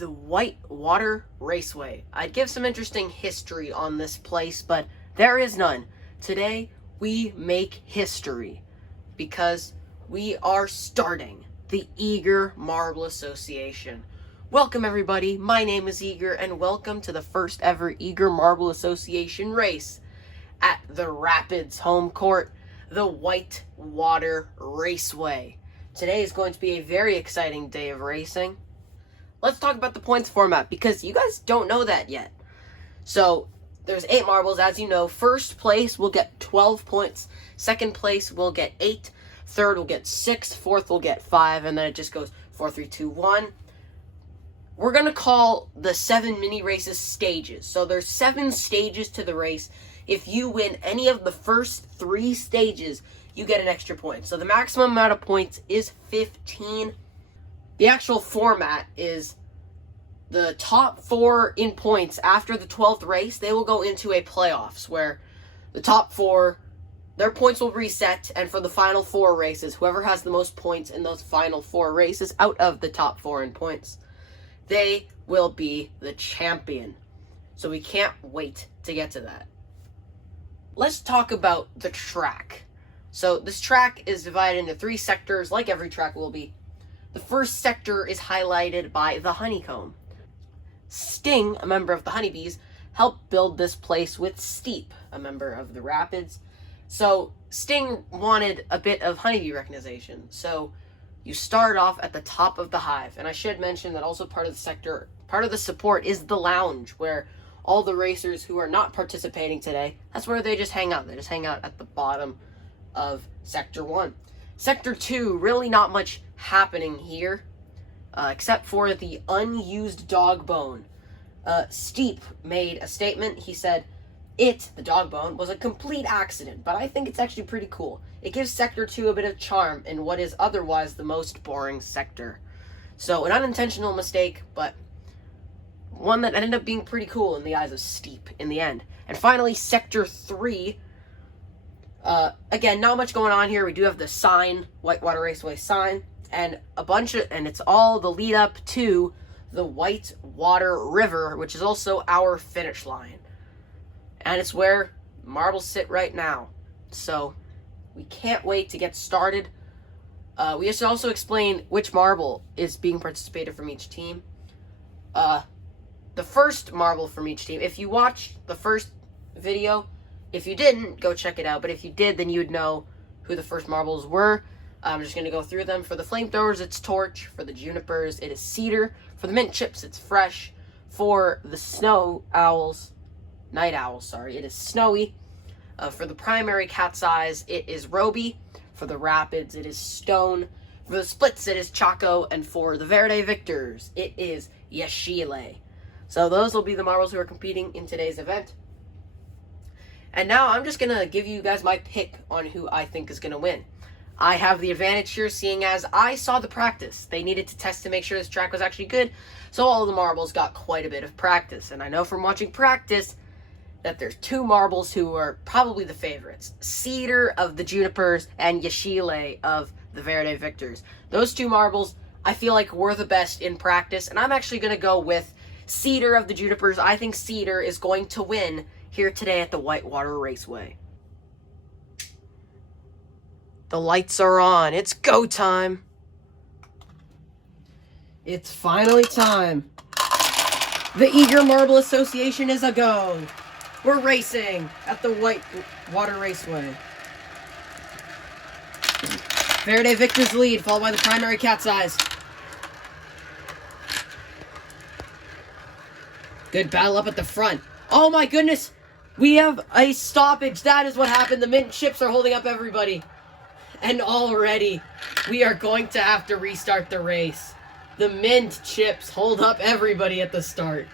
the Whitewater Raceway. I'd give some interesting history on this place, but there is none. Today, we make history because we are starting the Egr Marble Association. Welcome, everybody. My name is Egr, and welcome to the first ever Egr Marble Association race at the Rapids home court, the Whitewater Raceway. Today is going to be a very exciting day of racing. Let's talk about the points format, because you guys don't know that yet. So, there's 8 marbles, as you know. First place will get 12 points. Second place will get 8. Third will get 6. Fourth will get 5. And then it just goes 4, 3, 2, 1. We're going to call the 7 mini races stages. So, there's 7 stages to the race. If you win any of the first 3 stages, you get an extra point. So, the maximum amount of points is 15. The actual format is the top 4 in points after the 12th race. They will go into a playoffs where the top 4, their points will reset. And for the final 4 races, whoever has the most points in those final 4 races out of the top 4 in points, they will be the champion. So we can't wait to get to that. Let's talk about the track. So this track is divided into 3 sectors, like every track will be. The first sector is highlighted by the honeycomb. Sting, a member of the Honeybees, helped build this place with Steep, a member of the Rapids. So Sting wanted a bit of honeybee recognition. So you start off at the top of the hive. And I should mention that also part of the sector, part of the support is the lounge, where all the racers who are not participating today, that's where they just hang out. They just hang out at the bottom of Sector 1. Sector 2, really not much happening here, except for the unused dog bone. Steep made a statement. He said, the dog bone, was a complete accident, but I think it's actually pretty cool. It gives Sector 2 a bit of charm in what is otherwise the most boring sector. So, an unintentional mistake, but one that ended up being pretty cool in the eyes of Steep in the end. And finally, Sector 3. Again, not much going on here. We do have the sign, Whitewater Raceway sign, and and it's all the lead up to the Whitewater River, which is also our finish line. And it's where marbles sit right now. So, we can't wait to get started. We should also explain which marble is being participated from each team. The first marble from each team, if you watched the first video, if you didn't, go check it out. But if you did, then you would know who the first marbles were. I'm just going to go through them. For the flamethrowers, it's Torch. For the junipers, it is Cedar. For the mint chips, it's Fresh. For the night owls, it is Snowy. For the primary cat's eyes, it is Roby. For the rapids, it is Stone. For the splits, it is Chaco. And for the Verde Victors, it is Yashile. So those will be the marbles who are competing in today's event. And now I'm just going to give you guys my pick on who I think is going to win. I have the advantage here, seeing as I saw the practice. They needed to test to make sure this track was actually good, so all of the marbles got quite a bit of practice. And I know from watching practice that there's 2 marbles who are probably the favorites. Cedar of the Junipers and Yashile of the Verde Victors. Those 2 marbles, I feel like, were the best in practice, and I'm actually going to go with Cedar of the Junipers. I think Cedar is going to win here today at the Whitewater Raceway. The lights are on. It's go time. It's finally time. The Egr Marble Association is a go. We're racing at the Whitewater Raceway. Verde Victor's lead, followed by the primary cat's eyes. Good battle up at the front. Oh my goodness! We have a stoppage. That is what happened. The mint chips are holding up everybody. And already, we are going to have to restart the race. The mint chips hold up everybody at the start.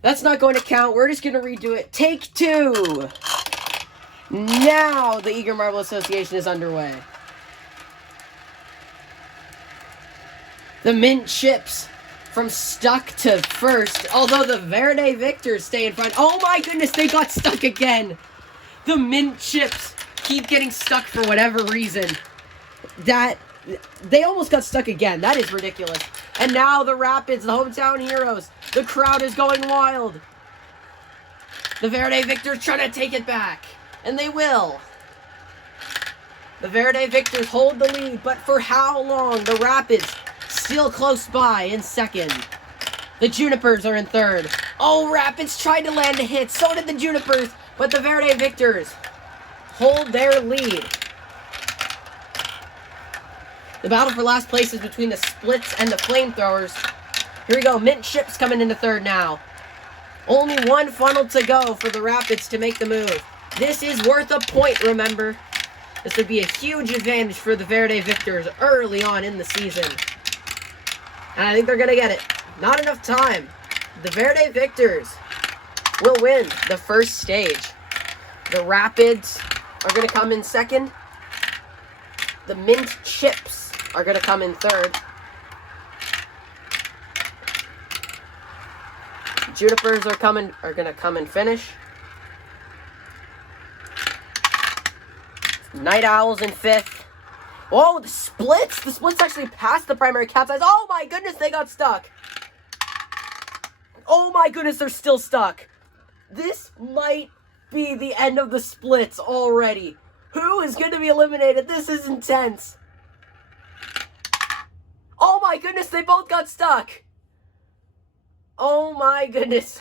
That's not going to count. We're just going to redo it. Take 2. Now the Egr Marble Association is underway. The mint chips from stuck to first, although the Verde Victors stay in front. Oh my goodness, they got stuck again. The mint chips keep getting stuck for whatever reason. They almost got stuck again. That is ridiculous. And now the Rapids, the hometown heroes. The crowd is going wild. The Verde Victors trying to take it back. And they will. The Verde Victors hold the lead, but for how long? The Rapids still close by in second. The Junipers are in third. Oh, Rapids tried to land a hit. So did the Junipers, but the Verde Victors hold their lead. The battle for last place is between the Splits and the Flamethrowers. Here we go. Mint Chips coming into third now. Only one funnel to go for the Rapids to make the move. This is worth a point, remember. This would be a huge advantage for the Verde Victors early on in the season. And I think they're going to get it. Not enough time. The Verde Victors will win the first stage. The Rapids are going to come in second. The Mint Chips are going to come in third. Junipers are going to come and finish. Night Owls in fifth. Oh, the Splits! The Splits actually passed the primary Cat's Eyes. Oh my goodness, they got stuck. Oh my goodness, they're still stuck. This might be the end of the Splits already. Who is going to be eliminated? This is intense. Oh my goodness, they both got stuck. Oh my goodness.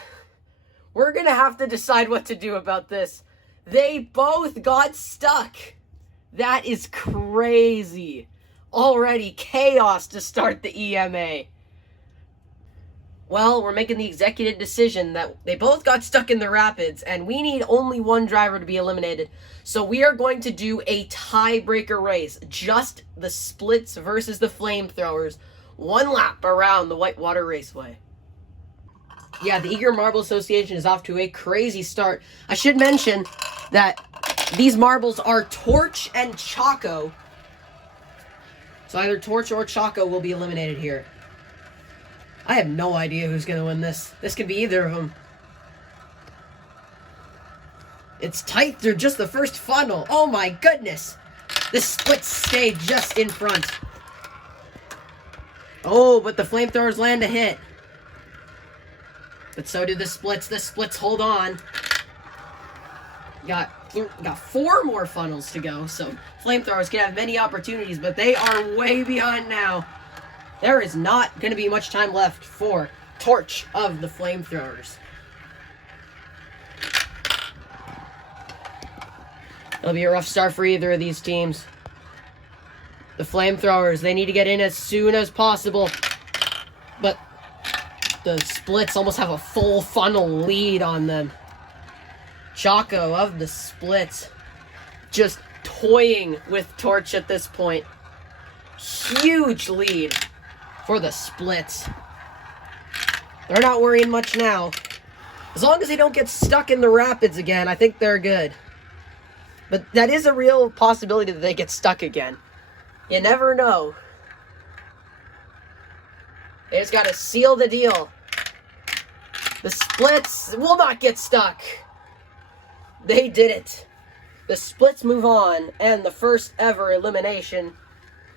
We're going to have to decide what to do about this. They both got stuck. That is crazy. Already chaos to start the EMA. Well, we're making the executive decision that they both got stuck in the Rapids, and we need only one driver to be eliminated. So we are going to do a tiebreaker race. Just the Splits versus the Flamethrowers. One lap around the Whitewater Raceway. Yeah, the Egr Marble Association is off to a crazy start. I should mention that these marbles are Torch and Choco. So either Torch or Choco will be eliminated here. I have no idea who's going to win this. This could be either of them. It's tight through just the first funnel. Oh my goodness. The Splits stay just in front. Oh, but the Flamethrowers land a hit. But so do the Splits. The Splits hold on. Got 4 more funnels to go. So Flamethrowers can have many opportunities, but they are way behind now. There is not going to be much time left for Torch of the Flamethrowers. It'll be a rough start for either of these teams. The Flamethrowers, they need to get in as soon as possible. But the Splits almost have a full funnel lead on them. Choco of the Splits just toying with Torch at this point. Huge lead for the Splits. They're not worrying much now. As long as they don't get stuck in the Rapids again, I think they're good. But that is a real possibility that they get stuck again. You never know. They just gotta seal the deal. The Splits will not get stuck. They did it. The Splits move on, and the first ever elimination,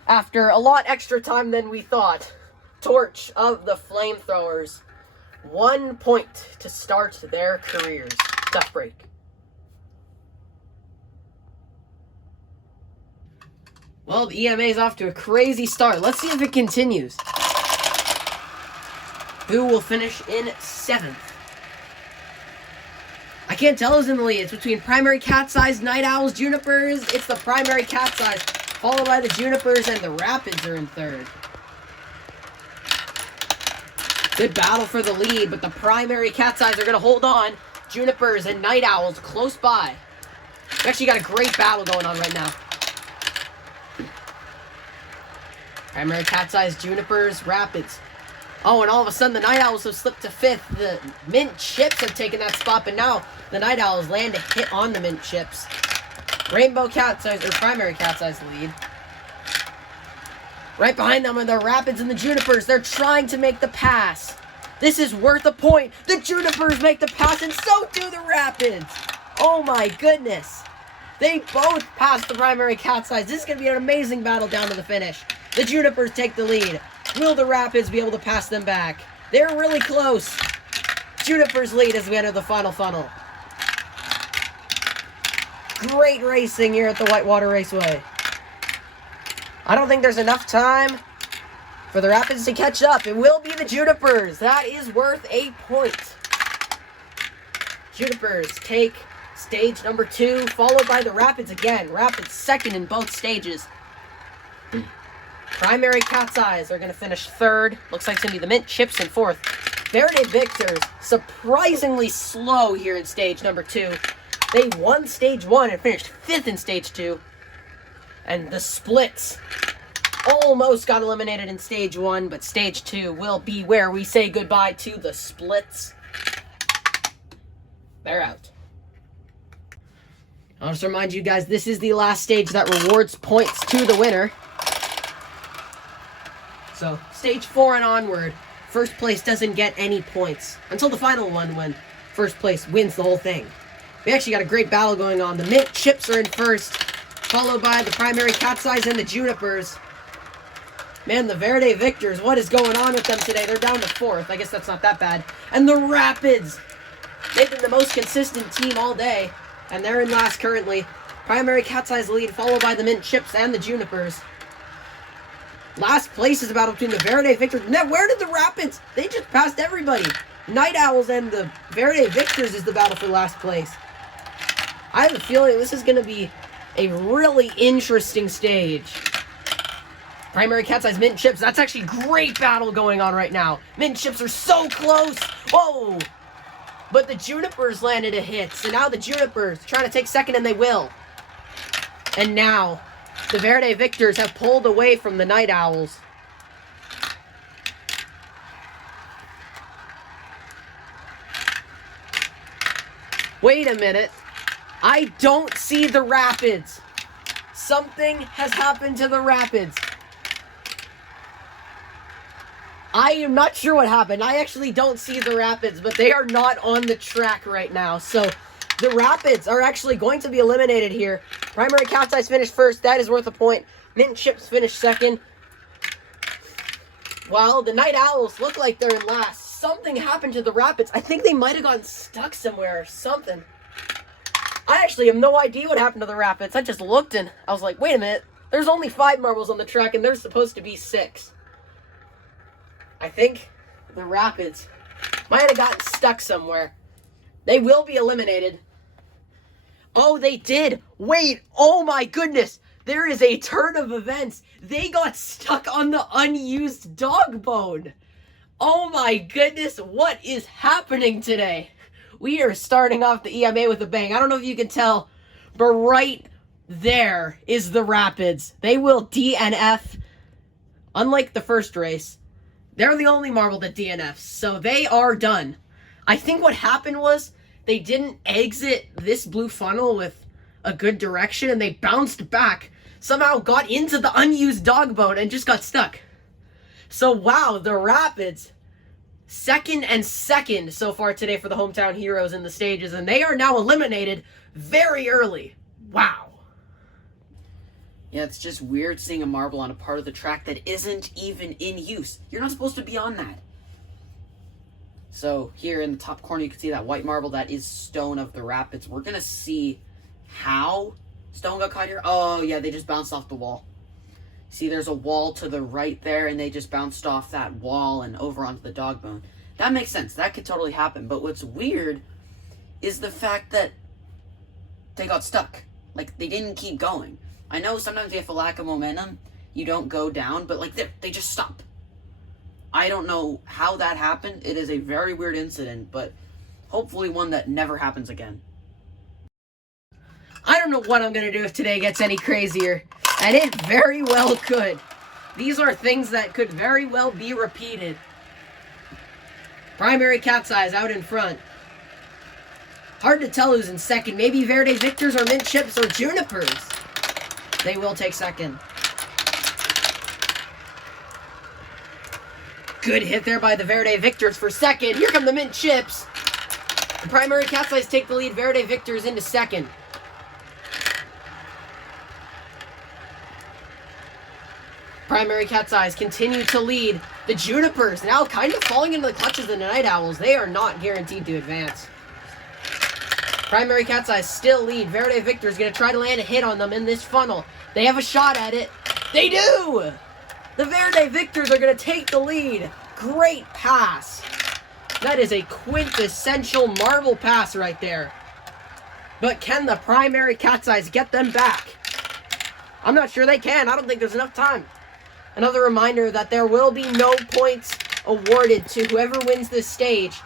after a lot extra time than we thought. Torch of the Flamethrowers. 1 point to start their careers. Tough break. Well, the EMA is off to a crazy start. Let's see if it continues. Who will finish in 7th? I can't tell who's in the lead. It's between Primary Cat's Eyes, Night Owls, Junipers. It's the Primary Cat's Eyes, followed by the Junipers, and the Rapids are in 3rd. Good battle for the lead, but the Primary Cat's Eyes are going to hold on. Junipers and Night Owls close by. We actually got a great battle going on right now. Primary Cat's Eyes, Junipers, Rapids. Oh, and all of a sudden the Night Owls have slipped to 5th. The Mint Chips have taken that spot, but now the Night Owls land a hit on the Mint Chips. Rainbow Cat's Eyes, or Primary Cat's Eyes lead. Right behind them are the Rapids and the Junipers. They're trying to make the pass. This is worth a point. The Junipers make the pass, and so do the Rapids. Oh my goodness. They both passed the Primary Cat's Eyes. This is going to be an amazing battle down to the finish. The Junipers take the lead. Will the Rapids be able to pass them back? They're really close. Juniper's lead as we enter the final funnel. Great racing here at the Whitewater Raceway. I don't think there's enough time for the Rapids to catch up. It will be the Junipers. That is worth a point. Junipers take stage number 2, followed by the Rapids again. Rapids second in both stages. Primary Cat's Eyes are going to finish 3rd. Looks like it's going to be the Mint Chips in 4th. Verde Victors, surprisingly slow here in stage number 2. They won stage 1 and finished 5th in stage 2. And the Splits almost got eliminated in stage 1, but stage 2 will be where we say goodbye to the Splits. They're out. I'll just remind you guys, this is the last stage that rewards points to the winner. So, stage 4 and onward, first place doesn't get any points until the final one, when first place wins the whole thing. We actually got a great battle going on. The Mint Chips are in first, followed by the Primary Cat's Eyes and the Junipers. Man, the Verde Victors, what is going on with them today? They're down to 4th. I guess that's not that bad. And the Rapids, they've been the most consistent team all day, and they're in last currently. Primary Cat's Eyes lead, followed by the Mint Chips and the Junipers. Last place is a battle between the Verde Victors. Now, where did the Rapids? They just passed everybody. Night Owls and the Verde Victors is the battle for last place. I have a feeling this is going to be a really interesting stage. Primary Cat's Eyes, Mint Chips. That's actually a great battle going on right now. Mint Chips are so close. Whoa. But the Junipers landed a hit. So now the Junipers trying to take second, and they will. And now the Verde Victors have pulled away from the Night Owls. Wait a minute. I don't see the Rapids. Something has happened to the Rapids. I am not sure what happened. I actually don't see the Rapids, but they are not on the track right now. So the Rapids are actually going to be eliminated here. Primary Cat's Eyes finished first. That is worth a point. Mint Chips finished second. While the Night Owls look like they're in last. Something happened to the Rapids. I think they might have gotten stuck somewhere or something. I actually have no idea what happened to the Rapids. I just looked and I was like, wait a minute. There's only 5 marbles on the track and there's supposed to be 6. I think the Rapids might have gotten stuck somewhere. They will be eliminated. Oh, they did. Wait. Oh my goodness. There is a turn of events. They got stuck on the unused dog bone. Oh my goodness. What is happening today? We are starting off the EMA with a bang. I don't know if you can tell, but right there is the Rapids. They will DNF. Unlike the first race, they're the only marble that DNFs, so they are done. I think what happened was they didn't exit this blue funnel with a good direction, and they bounced back, somehow got into the unused dog bone, and just got stuck. So, wow, the Rapids, second and second so far today for the hometown heroes in the stages, and they are now eliminated very early. Wow. Yeah, it's just weird seeing a marble on a part of the track that isn't even in use. You're not supposed to be on that. So here in the top corner, you can see that white marble. That is Stone of the Rapids. We're going to see how Stone got caught here. Oh, yeah, they just bounced off the wall. See, there's a wall to the right there, and they just bounced off that wall and over onto the dog bone. That makes sense. That could totally happen. But what's weird is the fact that they got stuck. Like, they didn't keep going. I know sometimes if you have a lack of momentum, you don't go down, but like they just stop. I don't know how that happened. It is a very weird incident, but hopefully one that never happens again. I don't know what I'm going to do if today gets any crazier, and it very well could. These are things that could very well be repeated. Primary Cat's Eyes out in front. Hard to tell who's in second. Maybe Verde Victors or Mint Chips or Junipers. They will take second. Good hit there by the Verde Victors for second. Here come the Mint Chips. The Primary Cat's Eyes take the lead. Verde Victors into second. Primary Cat's Eyes continue to lead. The Junipers now kind of falling into the clutches of the Night Owls. They are not guaranteed to advance. Primary Cat's Eyes still lead. Verde Victor is going to try to land a hit on them in this funnel. They have a shot at it. They do! The Verde Victors are going to take the lead. Great pass. That is a quintessential marble pass right there. But can the Primary Cat's Eyes get them back? I'm not sure they can. I don't think there's enough time. Another reminder that there will be no points awarded to whoever wins this stage.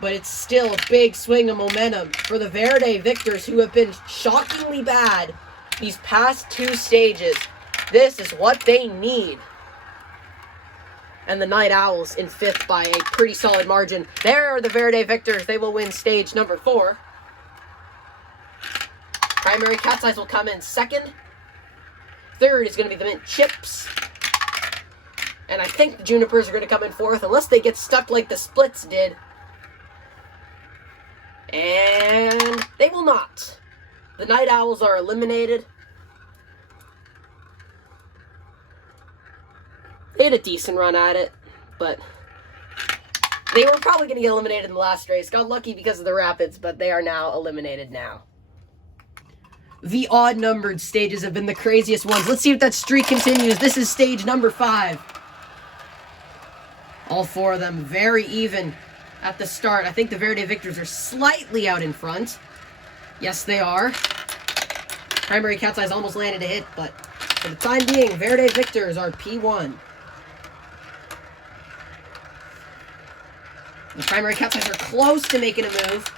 But it's still a big swing of momentum for the Verde Victors, who have been shockingly bad these past two stages. This is what they need. And the Night Owls in 5th by a pretty solid margin. There are the Verde Victors. They will win stage number 4. Primary Cat's Eyes will come in 2nd. 3rd is going to be the Mint Chips. And I think the Junipers are going to come in 4th, unless they get stuck like the Splits did. And they will not. The Night Owls are eliminated. They had a decent run at it, but they were probably going to get eliminated in the last race. Got lucky because of the Rapids, but they are now eliminated now. The odd-numbered stages have been the craziest ones. Let's see if that streak continues. This is stage number 5. All 4 of them very even at the start. I think the Verde Victors are slightly out in front. Yes, they are. Primary Cat's Eyes almost landed a hit, but for the time being, Verde Victors are P1. The Primary Cat's Eyes are close to making a move.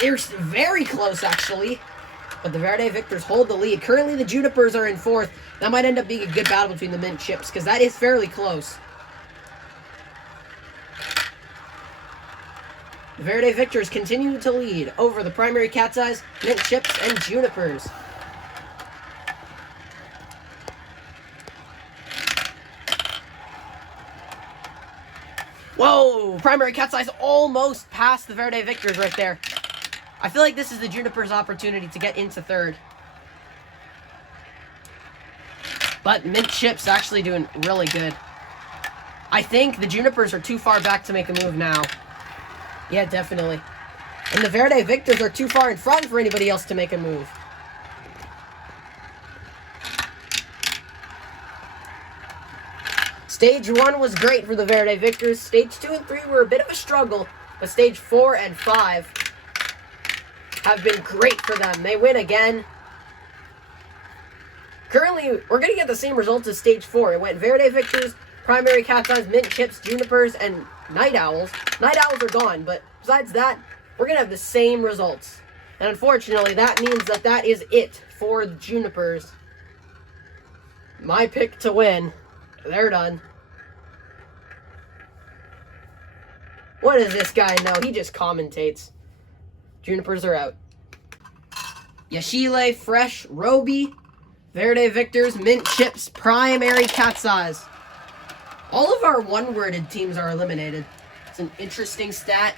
They're very close, actually. But the Verde Victors hold the lead. Currently, the Junipers are in 4th. That might end up being a good battle between the Mint Chips, because that is fairly close. The Verde Victors continue to lead over the Primary Cat's Eyes, Mint Chips, and Junipers. Whoa! Primary Cat's Eyes almost passed the Verde Victors right there. I feel like this is the Junipers' opportunity to get into 3rd. But Mint Chips actually doing really good. I think the Junipers are too far back to make a move now. Yeah, definitely. And the Verde Victors are too far in front for anybody else to make a move. Stage 1 was great for the Verde Victors. Stage 2 and 3 were a bit of a struggle. But stage 4 and 5 have been great for them. They win again. Currently, we're going to get the same results as stage 4. It went Verde Victors, Primary Cat's Eyes, Mint Chips, Junipers, and Night Owls. Night Owls are gone, but besides that, we're going to have the same results. And unfortunately, that means that that is it for the Junipers. My pick to win. They're done. What does this guy know? He just commentates. Junipers are out. Yashile, Fresh, Roby, Verde Victors, Mint Chips, Primary Cat's Eyes. All of our one-worded teams are eliminated. It's an interesting stat.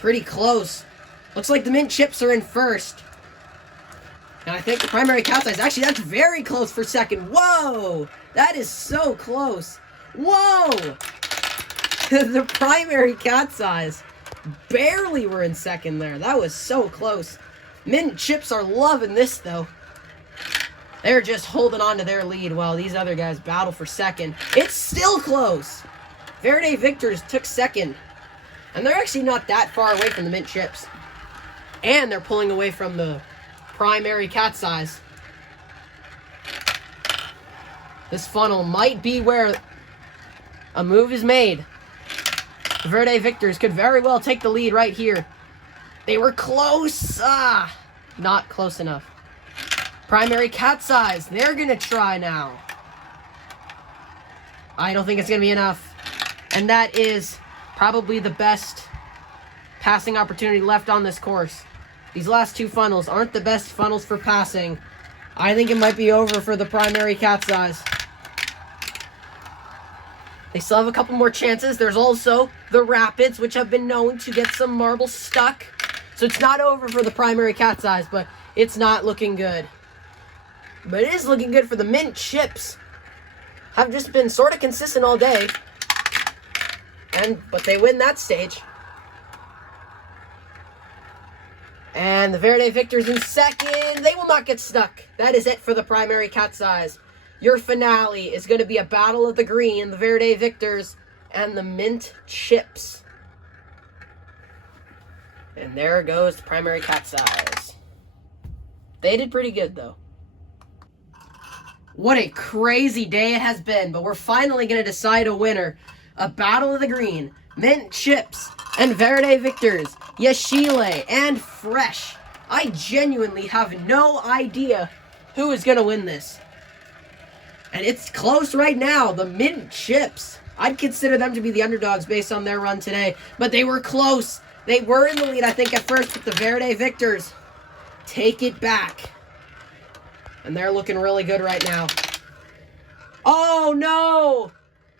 Pretty close. Looks like the Mint Chips are in 1st. And I think the Primary Cat's Eyes, actually, that's very close for 2nd. Whoa! That is so close. Whoa! The Primary Cat's Eyes barely were in 2nd there. That was so close. Mint Chips are loving this, though. They're just holding on to their lead while these other guys battle for 2nd. It's still close. Verde Victors took 2nd. And they're actually not that far away from the Mint Chips. And they're pulling away from the Primary Cat's Eyes. This funnel might be where a move is made. The Verde Victors could very well take the lead right here. They were close. Not close enough. Primary Cat's Eyes. They're going to try now. I don't think it's going to be enough. And that is probably the best passing opportunity left on this course. These last 2 funnels aren't the best funnels for passing. I think it might be over for the Primary Cat's Eyes. They still have a couple more chances. There's also the Rapids, which have been known to get some marbles stuck. So it's not over for the Primary Cat's Eyes, but it's not looking good. But it is looking good for the mint chips. Have just been sort of consistent all day. But they win that stage. And the Verde Victors in second. They will not get stuck. That is it for the primary cat's eyes. Your finale is going to be a battle of the green, the Verde Victors, and the mint chips. And there goes the primary cat's eyes. They did pretty good, though. What a crazy day it has been, but we're finally going to decide a winner. A battle of the green, mint chips, and Verde Victors, Yashile, and Fresh. I genuinely have no idea who is going to win this. And it's close right now. The mint chips, I'd consider them to be the underdogs based on their run today. But they were close. They were in the lead, I think, at first, but the Verde Victors take it back. And they're looking really good right now. Oh, no!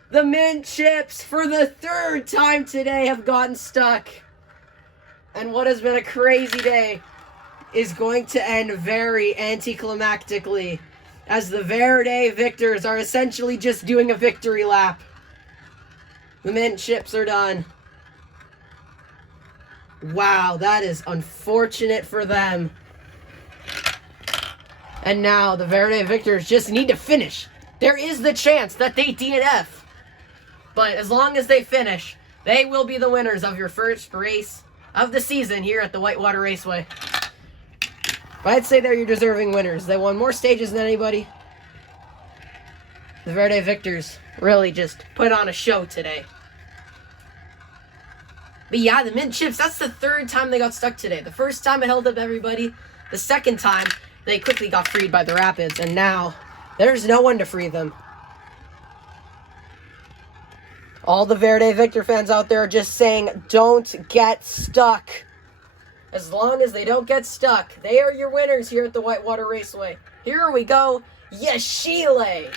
The mint chips, for the third time today, have gotten stuck. And what has been a crazy day is going to end very anticlimactically, as the Verde Victors are essentially just doing a victory lap. The mint chips are done. Wow, that is unfortunate for them. And now the Verde Victors just need to finish. There is the chance that they DNF. But as long as they finish, they will be the winners of your first race of the season here at the Whitewater Raceway. But I'd say they're your deserving winners. They won more stages than anybody. The Verde Victors really just put on a show today. But yeah, the mint chips, that's the third time they got stuck today. The first time it held up everybody. The second time, they quickly got freed by the Rapids. And now, there's no one to free them. All the Verde Victor fans out there are just saying, don't get stuck. As long as they don't get stuck, they are your winners here at the Whitewater Raceway. Here we go. Yashile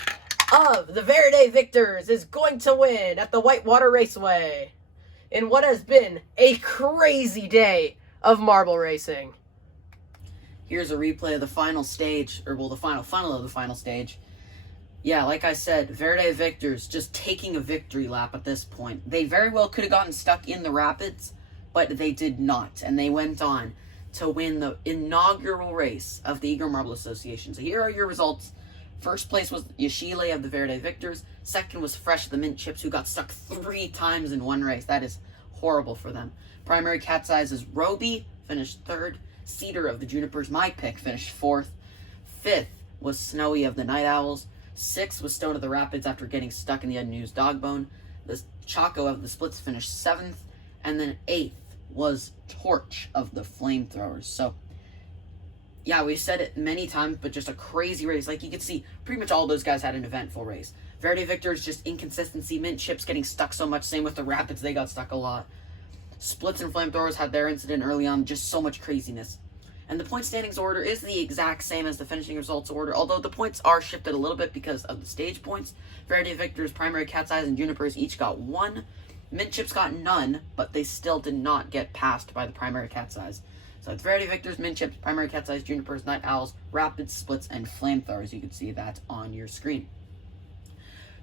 of the Verde Victors is going to win at the Whitewater Raceway in what has been a crazy day of marble racing. Here's a replay of the final stage, or well, the final of the final stage. Yeah, like I said, Verde Victors just taking a victory lap at this point. They very well could have gotten stuck in the Rapids, but they did not. And they went on to win the inaugural race of the Egr Marble Association. So here are your results. First place was Yashile of the Verde Victors. Second was Fresh of the Mint Chips, who got stuck 3 times in one race. That is horrible for them. Primary cat's eyes is Roby, finished 3rd. Cedar of the Junipers, my pick, finished 4th. 5th was Snowy of the Night Owls. 6th was Stone of the Rapids after getting stuck in the unused Dogbone. The Chaco of the Splits finished 7th. And then 8th was Torch of the Flamethrowers. So, yeah, we said it many times, but just a crazy race. Like you could see, pretty much all those guys had an eventful race. Verde Victors, just inconsistency. Mint Chips getting stuck so much. Same with the Rapids, they got stuck a lot. Splits and Flamethrowers had their incident early on. Just so much craziness. And the point standings order is the exact same as the finishing results order, although the points are shifted a little bit because of the stage points. Verde Victors, Primary Cat's Eyes, and Junipers each got 1. Mint Chips got none, but they still did not get passed by the Primary Cat's Eyes. So it's Verde Victors, Mint Chips, Primary Cat's Eyes, Junipers, Night Owls, Rapids, Splits, and Flamethrowers. You can see that on your screen.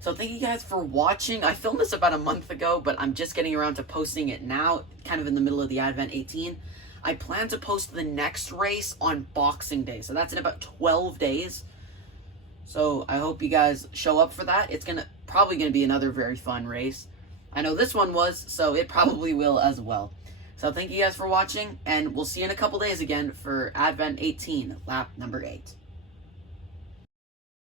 So thank you guys for watching. I filmed this about a month ago, but I'm just getting around to posting it now, kind of in the middle of the Advent 18. I plan to post the next race on Boxing Day, so that's in about 12 days. So I hope you guys show up for that. It's probably gonna be another very fun race. I know this one was, so it probably will as well. So thank you guys for watching, and we'll see you in a couple days again for Advent 18, lap number 8.